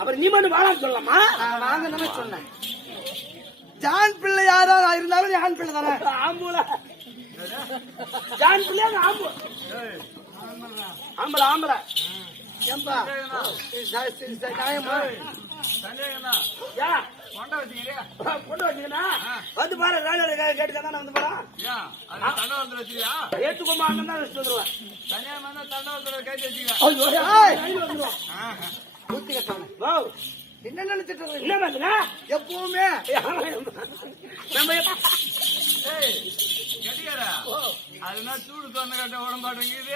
அப்புறம் நீ மட்டும் வாழ சொல்லலாமா? வாங்க சொன்னேன். ஜான் பிள்ளை யாரா இருந்தாலும் ஜான் பிள்ளை தானே. ஆம்பூல ஜான் பிள்ளை ஆம்பளை ஆம்பளை ஏம்பா நியாயமா வந்து பாரு கேட்டுதான் வந்து போறா ஏத்துக்கோமா அண்ணன் தான் வச்சு வந்துருவேன். என்ன நினைச்சிட்டு என்ன பண்ணுங்க எப்பவுமே நம்ம அதுனா சூடு தொண்டை கட்ட உடம்பாடுங்குது.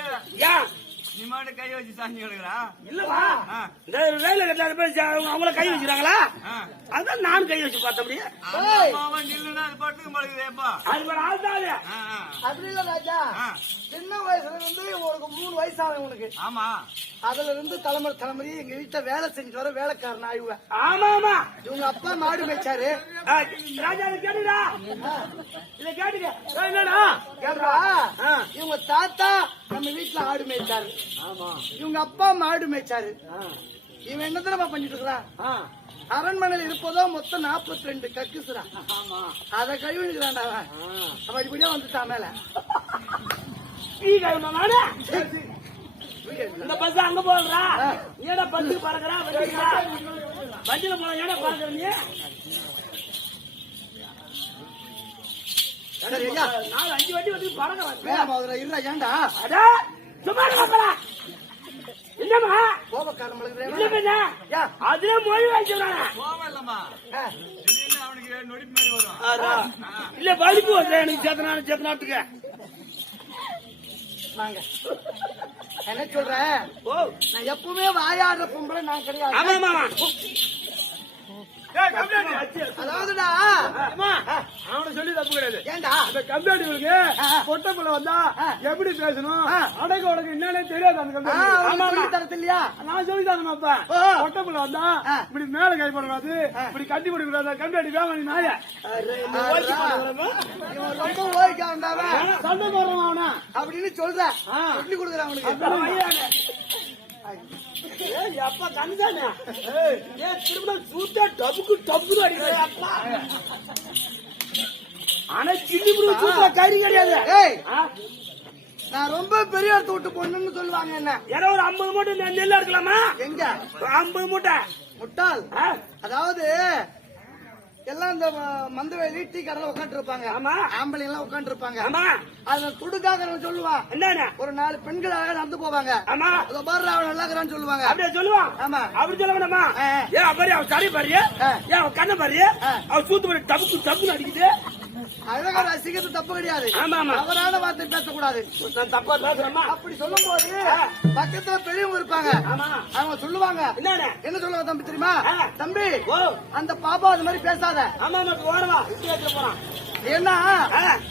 நீ மாட்டு கை வச்சு சாஞ்சி கிடக்குறா? இல்லவா இந்த வேலை கட்டாத போய் அவங்கள கை வச்சுக்கிறாங்களா? அதான் நான் கை வச்சு பார்த்த முடியும். நில்லுன்னா அது பாட்டுக்கு பழகுதேப்பா. அது ஒரு ஆள் தான். அப்படி இல்ல ராஜா, சின்ன வயசுல இருந்து உனக்கு 3 வயசு ஆகும் உனக்கு. ஆமா, அதுல இருந்து தலைமுறை எங்க வீட்டுல வேலை செஞ்சு வர வேலைக்காரன் ஆயுவேன். ஆமா ஆமா, இவங்க அப்பா மாடு மேய்ச்சாரு. ராஜா இதை கேட்டுடா, இதை கேட்டுக்க. என்னடா கேட்றா, இவங்க தாத்தா நம்ம வீட்டுல ஆடு மேய்ச்சாரு. ஆமா, இவங்க அப்பா மாடு மேய்ச்சாரு. இவன் என்ன தடவை பண்ணிட்டு இருக்கிறான்? அரண்மனையில் இருப்பதோ மொத்தம் 42 கக்குசுரா. அத கழுவிக்கிறான்டா அவன். படிப்படியா வந்துட்டான் மேல. இந்த பஸ் அங்க போடுறா, ஏடா பஸ்ஸு பறக்குறா, வண்டியில போன ஏடா பறக்குற நீ? 4-5 வண்டி வந்து பறக்குறா. இல்ல ஏண்டா சும்மா என்னமா கோபக்காரன் அதுல மொழி வச்சுறாங்க. கோவம் இல்லம்மா, அவனுக்கு நொடிப்பு மாதிரி வரும். இல்ல வலிப்பு வருது எனக்கு சேத்தனாட்டுக்கு. நாங்க என்ன சொல்றேன், நான் எப்பவுமே வாயாடுற பொம்பளை நான் கிடையாது. ஆமா ஆமா, ஏய் கம்ப்ளைண்ட் அதாவதுடா அவனை சொல்லி தப்பு கிடையாது. ஏண்டா அந்த கம்ப்ளைண்ட்களுக்கு பொட்டப்புல வந்தா எப்படி பேசணும் அடக்க உனக்கு என்னன்னே தெரியாது. அந்த கம்ப்ளைண்ட் தரது இல்லையா? நான் சொல்லி தரேன்ப்பா. பொட்டப்புல வந்தா இப்படி மேல கை போடக்கூடாது, இப்படி கட்டி போடக்கூடாது. கம்ப்ளைண்ட் வேணும் நாய ரொம்ப ஓய்க்காண்டாவ சண்டை போடுறான் அவனா அப்படின்னு சொல்ற சொல்லி கொடுக்குற அவனுக்கு. அப்பா கண்தானே திரும்ப சூட்டா டபுக்கு டபுக்கு அடிக்கிறேன் அப்பா. ஆனா சில்லி முருக சூட்டா கறி கிடையாது. ஏய் நான் ரொம்ப பெரிய இடத்த விட்டு பொண்ணுன்னு சொல்லுவாங்க. என்ன ஏன்னா ஒரு 50 மூட்டை நெல் இருக்கலாமா? எங்க 50 மூட்டை முட்டாள். அதாவது எல்லாம் இந்த மந்தவேலி டீ கடையில உட்காந்து இருப்பாங்க. ஆமா. ஆம்பளை எல்லாம் உட்காந்து இருப்பாங்க. ஆமா. அதுல துடுக்காக சொல்லுவான். என்ன ஒரு 4 பெண்கள் அழகா நடந்து போவாங்க. ஆமா. அதோ பாரு அவன் நல்லா இருக்கிறான்னு சொல்லுவாங்க. அப்படியே சொல்லுவான். ஆமா. அப்படி சொல்ல வேண்டாமா? ஏன் அப்படி அவன் சரி பாரு, ஏன் அவன் கண்ண பாரு, அவன் சூத்து பாரு டபுக்கு டபுக்கு அடிக்குது. அழகா ரசிக்கிறது தப்பு கிடையாது. ஆமா ஆமா. தவறான வார்த்தை பேசக்கூடாது. நான் தப்பா பேசுறேமா? அப்படி சொல்லும் போது பக்கத்துல பெரியவங்க இருப்பாங்க. ஆமா. அவங்க சொல்லுவாங்க. என்ன சொல்லுவாங்க தம்பி தெரியுமா? தம்பி அந்த பாப்பா அது மாதிரி பேசாத. ஆமா ஆமா ஓடவா இப்படி எடுத்து போறான். ஏன்னா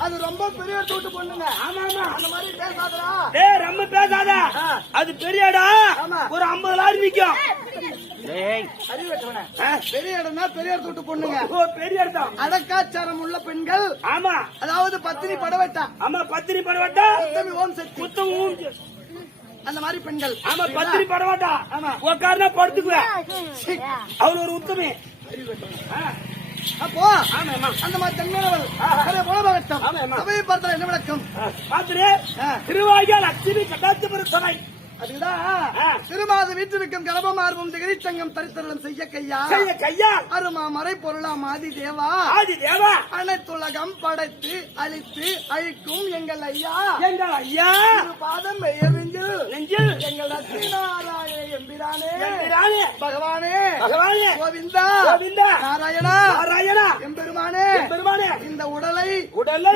அது ரொம்ப பெரிய தூட்டு பொண்ணுங்க. ஆமா ஆமா அந்த மாதிரி பேசாதடா. டேய் ரொம்ப பேசாத. அது பெரியடா. ஒரு 50 லாரி நிக்கும். அறிவு வெட்டவனே. பெரிய இடம்னா பெரிய தூட்டு பொண்ணுங்க. ஓ பெரிய இடம். அடக்காச்சாரம் உள்ள பெண்கள். ஆமா. அதாவது பத்தினி படவட்டா. ஆமா பத்தினி படவட்டா. உத்தமி ஓம் சக்தி. உத்தமி ஓம் அந்த மாதிரி பெண்கள். ஆமா பத்தினி படவட்டா. ஆமா. உட்கார்ந்தா படுத்துக்குவேன். அவள் ஒரு உத்தமி. அப்போ அந்த மாதிரி தன்மையானவள் போலபாகட்டம். சபையை பார்த்தால் என்ன விளக்கம்? பாத்துரு திருவாகிய லட்சுமி கட்டாட்சிபுர சபை. அதுக்குதான் திருமாத வீட்டிற்கும் கலபம் ஆர்வம் திகரி சங்கம் தரித்தரலம் செய்ய கையா அருமா மறை பொருளாம் ஆதி தேவா அனைத்துலகம் படைத்து அழித்து அழிக்கும் எங்கள் ஐயா பாதம் நெஞ்சில் எங்கள் நெஞ்சில் எம்பிரானே பகவானே கோவிந்தா நாராயணா எம்பெருமானே இந்த உடலை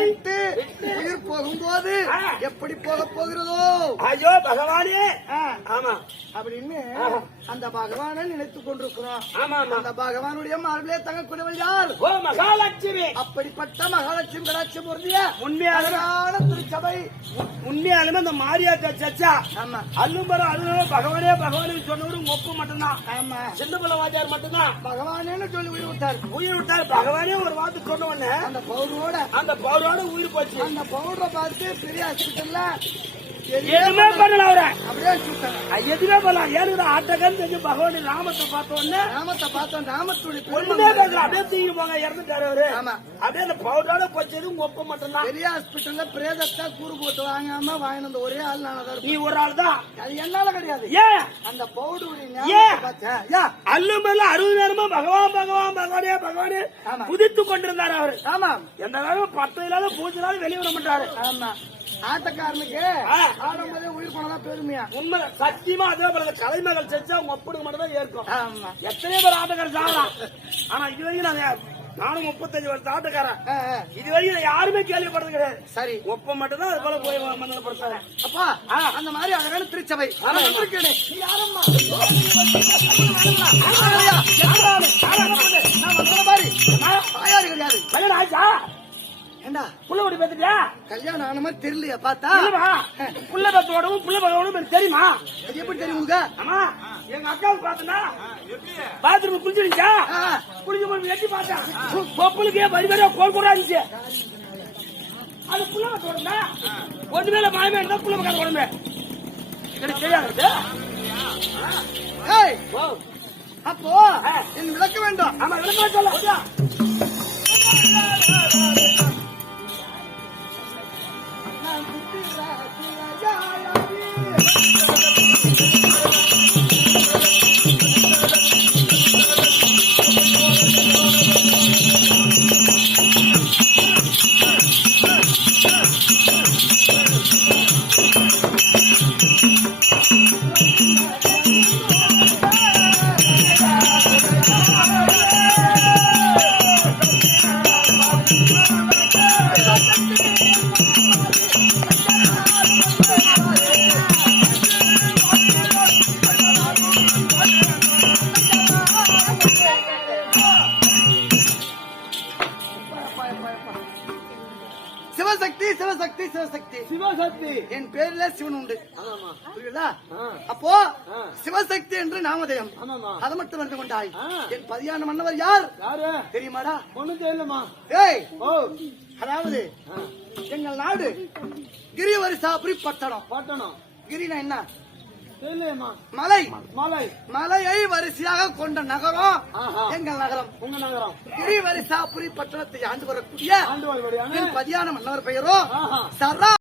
விட்டு உயிர் போகும்போது எப்படி போக போகிறதோ ஐயோ பகவானே. ஆமா அப்படின்னு அந்த பகவானை நினைத்துக் கொண்டிருக்கிறோம். ஆமா அந்த பகவானுடைய மார்பிலே தங்கக்கூடியவள் யார்? ஓ மகாலட்சுமி. அப்படிப்பட்ட மகாலட்சுமி கடாட்சியம் பொருந்திய உண்மையான திருச்சபை. உண்மையாலுமே அந்த மாரியாத்தா சச்சா. ஆமா. அல்லும்பரம் அலுவலகம் பகவானே சொன்னவரு ஒப்பு மட்டும்தான். ஆமா. சின்னபுல வாத்தியார் மட்டும்தான் பகவானேன்னு சொல்லி உயிர் விட்டார். பகவானே ஒரு வார்த்தை சொன்ன உடனே அந்த பவுரோட உயிர் போச்சு. அந்த பவுடரை பார்த்து பெரிய ஹாஸ்பிட்டல்ல எதுவுமே பண்ணல அவரை. அப்படியே சுட்டாங்க. எதுவுமே பண்ணலாம். ஏழுகிற ஆட்டகன் செஞ்சு பகவான் ராமத்தை பார்த்தோம் ராமத்துடைய ஒண்ணுமே பேசல. அப்படியே தூக்கி போங்க இறந்துட்டாரு அவரு. ஆமா. அப்படியே அந்த பவுடரோட போச்சது ஒப்ப மட்டும்தான். பெரிய ஹாஸ்பிட்டல்ல பிரேதத்தை கூறு போட்டு வாங்காம வாங்கின அந்த ஒரே ஆள் நானதான். நீ ஒரு ஆள் தான். அது என்னால கிடையாது. ஏன் அந்த பவுடருடைய அல்லுமல்ல 60 நேரமா பகவானே குதித்து கொண்டிருந்தாரு அவரு. ஆமா. எந்த காலம் 10 நாள் பூஜை நாள் வெளியே விட மாட்டாரு. ஆமா. ஆட்டக்காரனுக்கு ஆடும்போதே உயிர் போனதான் பெருமையா. உண்மை சத்தியமா அதே போல கலைமகள் செஞ்சா அவங்க ஒப்புடுக்கு மட்டும் தான் ஏற்கும். ஆமா. எத்தனையோ பேர் ஆட்டக்காரர் சாகலாம். ஆனா இது வரைக்கும் நானும் 35 வருஷம் ஆட்டக்காரன். இது வரைக்கும் யாருமே கேள்விப்படுறது கிடையாது. சரி ஒப்ப மட்டும் தான் அது போல போய் மண்டலப்படுத்தாரு. அப்பா அந்த மாதிரி அழகான திருச்சபை. தாயாரு கிடையாது. கல்யாணம் ஆச்சா? ஏண்டா புள்ள ஓடி பேத்துட்டியா? கல்யாணம் ஆன மாதிரி தெரியலையா பார்த்தா? புள்ள பேத்தோடவும் புள்ள பகவோடும் தெரியுமா? அது எப்படி தெரியுங்க? ஆமா எங்க அக்காவுக்கு பாத்தனா பாத்ரூம் குளிச்சிருச்சா? குளிச்சு போய் எட்டி பார்த்தேன். பொப்புளுக்கே வரிவரியா கோல்கூடா இருந்துச்சு. அது புள்ள பேத்தோடா ஒன்று மேல மாயமே இருந்தா புள்ள பக்கம் உடம்பு எனக்கு தெரியாது. அப்போ என் விளக்க வேண்டும். ஆமா விளக்க சொல்ல. சிவசக்தி. சிவசக்தி. என் பேர்ல சிவன் உண்டு. ஆமாமா. புரியுதா? ஆ. அப்போ ஆ. சிவசக்தி என்று நாமதயம். ஆமாமா. அது மட்டும் வந்து கொண்டாய். ஆ. என் பதியான மன்னவர் யார் யாரு? தெரியுமாடா? ஒண்ணும் தெரியலமா. ஏய், ஓ. அதாவது ஆ. எங்கள் நாடு கிரிவரிசாபுரி பட்டணம். பட்டணம். கிரினா என்ன? தெரியலையம்மா. மலை. மலை. மலையை வரிசையாக கொண்ட நகரம் ஆஹா. எங்கள் நகரம். உங்க நகரம். கிரிவரிசாபுரி பட்டணத்தை ஆண்டு வரக்கூடிய ஆண்டு வருபடியான என் பதியான மன்னவர் பெயரோ ஆஹா. சரா